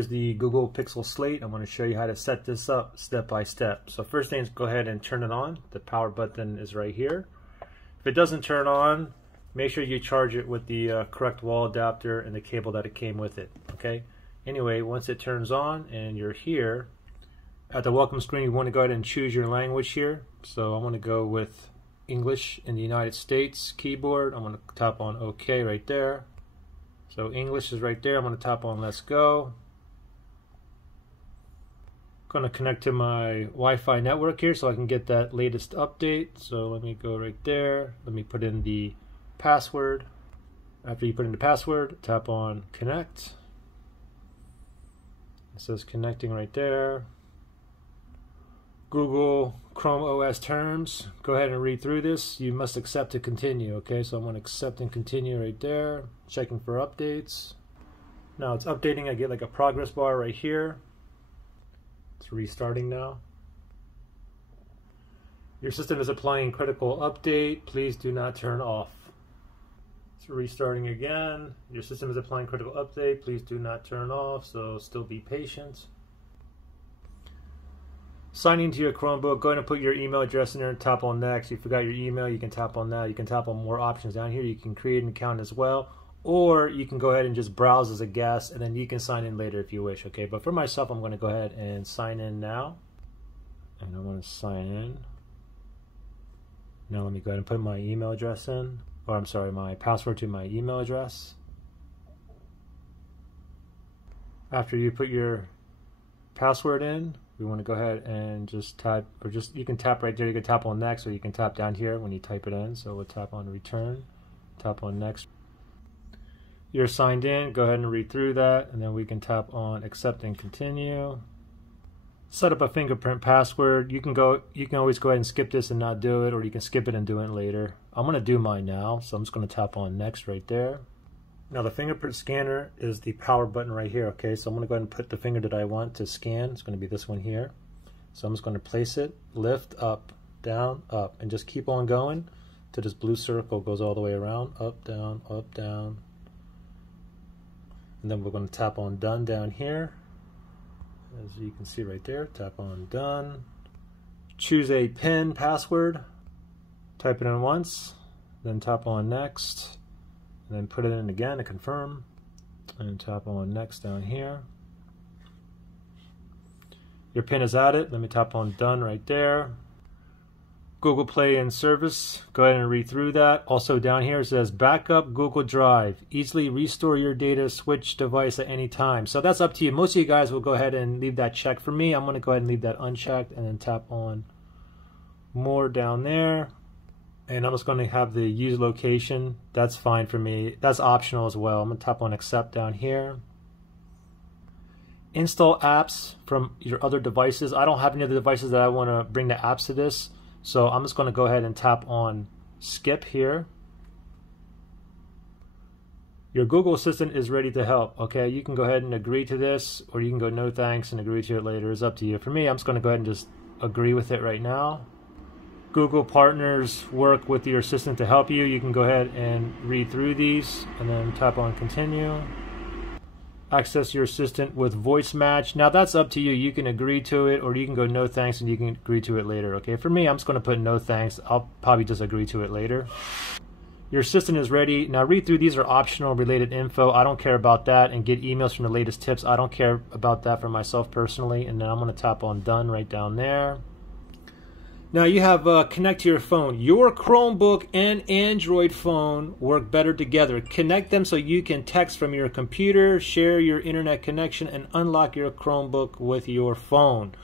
Here's the Google Pixel Slate. I'm going to show you how to set this up step by step. So first thing is go ahead and turn it on. The power button is right here. If it doesn't turn on, make sure you charge it with the correct wall adapter and the cable that it came with it. Okay. Anyway, once it turns on and you're here at the welcome screen, you want to go ahead and choose your language here. So I'm going to go with English in the United States keyboard. I'm going to tap on OK right there. So English is right there. I'm going to tap on Let's Go. Going to connect to my Wi-Fi network here so I can get that latest update. So let me go right there. Let me put in the password. After you put in the password, tap on Connect. It says connecting right there. Google Chrome OS terms. Go ahead and read through this. You must accept to continue. Okay, so I'm going to accept and continue right there. Checking for updates. Now it's updating. I get like a progress bar right here. It's restarting now. Your system is applying critical update. Please do not turn off. It's restarting again. Your system is applying critical update. Please do not turn off, so still be patient. Signing to your Chromebook, go ahead and put your email address in there and tap on next. If you forgot your email, you can tap on that. You can tap on more options down here. You can create an account as well. Or you can go ahead and just browse as a guest, and then you can sign in later if you wish, okay? But for myself, I'm going to go ahead and sign in now. And I want to sign in. Now let me go ahead and put my email address in. Or I'm sorry, my password to my email address. After you put your password in, we want to go ahead and just type, or just, you can tap right there. You can tap on next, or you can tap down here when you type it in. So we'll tap on return, tap on next. You're signed in, go ahead and read through that, and then we can tap on accept and continue. Set up a fingerprint password. You can always go ahead and skip this and not do it, or you can skip it and do it later. I'm going to do mine now, so I'm just going to tap on next right there. Now the fingerprint scanner is the power button right here, okay? So I'm going to go ahead and put the finger that I want to scan. It's going to be this one here. So I'm just going to place it, lift, up, down, up, and just keep on going till this blue circle goes all the way around, up, down, up, down. And then we're going to tap on done down here. As you can see right there, tap on done. Choose a PIN password. Type it in once, then tap on next, and then put it in again to confirm, and tap on next down here. Your PIN is added. Let me tap on done right there. Google Play and service, go ahead and read through that. Also down here it says backup Google Drive, easily restore your data, switch device at any time. So that's up to you. Most of you guys will go ahead and leave that checked. For me, I'm going to go ahead and leave that unchecked, and then tap on more down there. And I'm just going to have the use location. That's fine for me. That's optional as well. I'm going to tap on accept down here. Install apps from your other devices. I don't have any other devices that I want to bring the apps to this. So I'm just going to go ahead and tap on skip here. Your Google Assistant is ready to help. Okay, you can go ahead and agree to this, or you can go no thanks and agree to it later. It's up to you. For me, I'm just going to go ahead and just agree with it right now. Google partners work with your assistant to help you. You can go ahead and read through these and then tap on continue. Access your assistant with voice match. Now that's up to you. You can agree to it, or you can go no thanks and you can agree to it later. Okay, for me, I'm just going to put no thanks. I'll probably just agree to it later. Your assistant is ready. Now read through. These are optional related info. I don't care about that. And get emails from the latest tips. I don't care about that for myself personally. And then I'm going to tap on done right down there. Now you have connect to your phone. Your Chromebook and Android phone work better together. Connect them so you can text from your computer, share your internet connection, and unlock your Chromebook with your phone.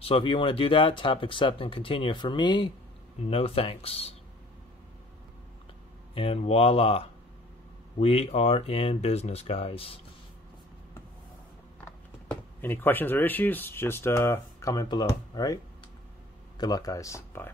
So if you want to do that, tap accept and continue. For me, no thanks. And voila, we are in business, guys. Any questions or issues, just comment below, all right? Good luck, guys. Bye.